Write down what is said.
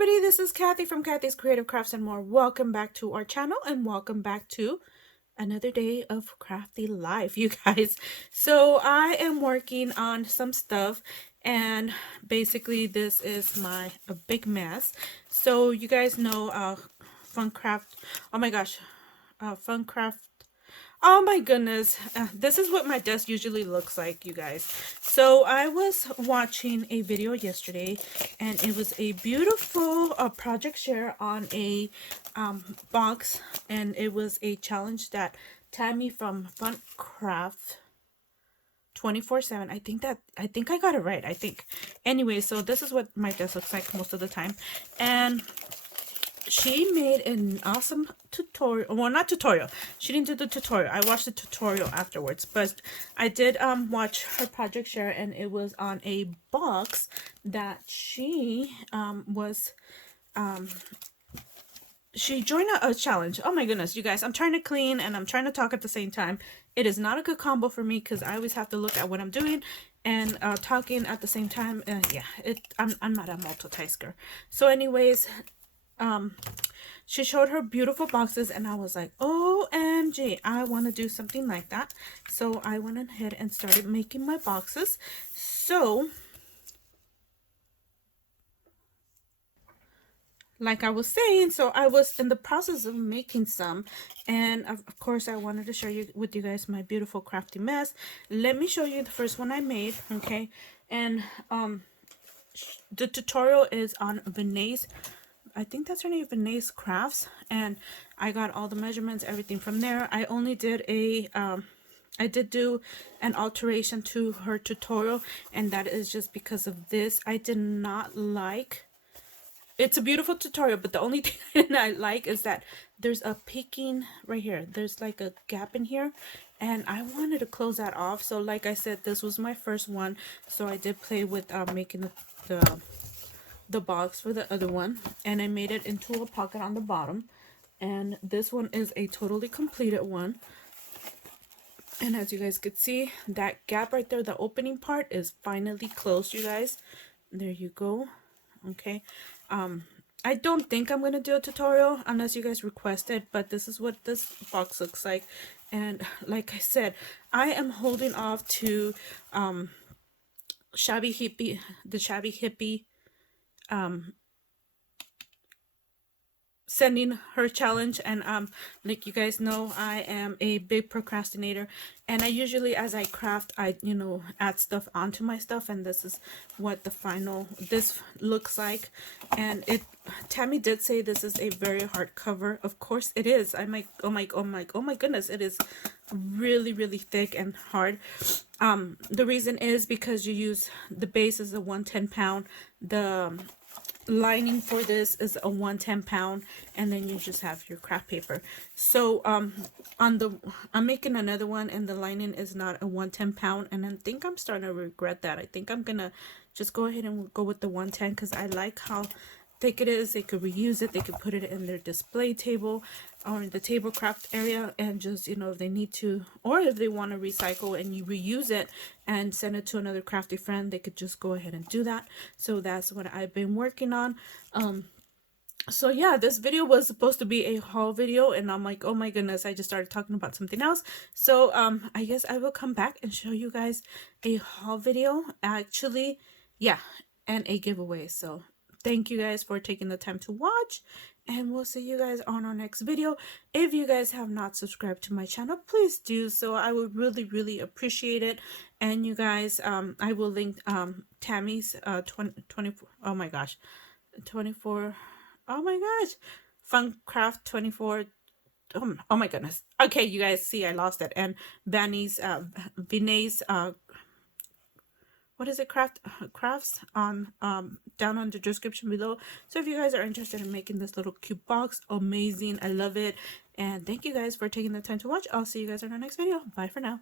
everybody, this is Kathy from Kathy's Creative Crafts and more. Welcome back to our channel and welcome back to another day of crafty life, you guys. So I am working on some stuff and basically this is a big mess. So you guys know Fun Craft, oh my gosh, Fun Craft. Oh my goodness, this is what my desk usually looks like, you guys. So I was watching a video yesterday and it was a beautiful project share on a box, and it was a challenge that Tammy from Fun Craft 24/7. I think I got it right, I think. Anyway, so this is what my desk looks like most of the time. And she made an awesome tutorial. Well, not tutorial. She didn't do the tutorial. I watched the tutorial afterwards. But I did watch her project share, and it was on a box that she she joined a challenge. Oh my goodness, you guys. I'm trying to clean and I'm trying to talk at the same time. It is not a good combo for me because I always have to look at what I'm doing and talking at the same time. Yeah, I'm not a multitasker. So anyways, she showed her beautiful boxes and I was like, OMG, I want to do something like that. So I went ahead and started making my boxes. So like I was saying, so I was in the process of making some, and of course I wanted to share with you guys my beautiful crafty mess. Let me show you the first one I made, okay? And the tutorial is on Vinay's, I think that's her name, Vinay's Crafts, and I got all the measurements, everything from there. I only did I did do an alteration to her tutorial, and that is just because of this. I did not like, it's a beautiful tutorial, but the only thing I like is that there's a peeking right here. There's like a gap in here, and I wanted to close that off. So like I said, this was my first one, so I did play with making the box for the other one, and I made it into a pocket on the bottom. And this one is a totally completed one, and as you guys could see, that gap right there, the opening part, is finally closed, you guys. There you go. Okay, I don't think I'm gonna do a tutorial unless you guys request it, but this is what this box looks like. And like I said, I am holding off to the Shabby Hippie sending her challenge. And like you guys know, I am a big procrastinator, and I usually, as I craft, I add stuff onto my stuff, and this is what this looks like. And Tammy did say this is a very hard cover. Of course it is. I'm like, oh my goodness, it is really thick and hard. The reason is because you use, the base is a 110 pound, the lining for this is a 110 pound, and then you just have your craft paper. So I'm making another one, and the lining is not a 110 pound, and I think I'm starting to regret that. I think I'm gonna just go ahead and go with the 110 because I like how thick it is. They could reuse it, they could put it in their display table or in the table craft area, and just if they need to, or if they want to recycle and you reuse it and send it to another crafty friend, they could just go ahead and do that. So that's what I've been working on. So yeah, this video was supposed to be a haul video, and I'm like, oh my goodness, I just started talking about something else. So I guess I will come back and show you guys a haul video, actually, yeah, and a giveaway. So thank you guys for taking the time to watch, and we'll see you guys on our next video. If you guys have not subscribed to my channel, please do so. I would really appreciate it. And you guys, I will link Tammy's 24, oh my gosh, 24, oh my gosh, Fun Craft 24, oh my goodness. Okay, you guys see I lost it. And Vinay's what is it, crafts on down on the description below. So if you guys are interested in making this little cute box, amazing, I love it. And thank you guys for taking the time to watch. I'll see you guys in our next video. Bye for now.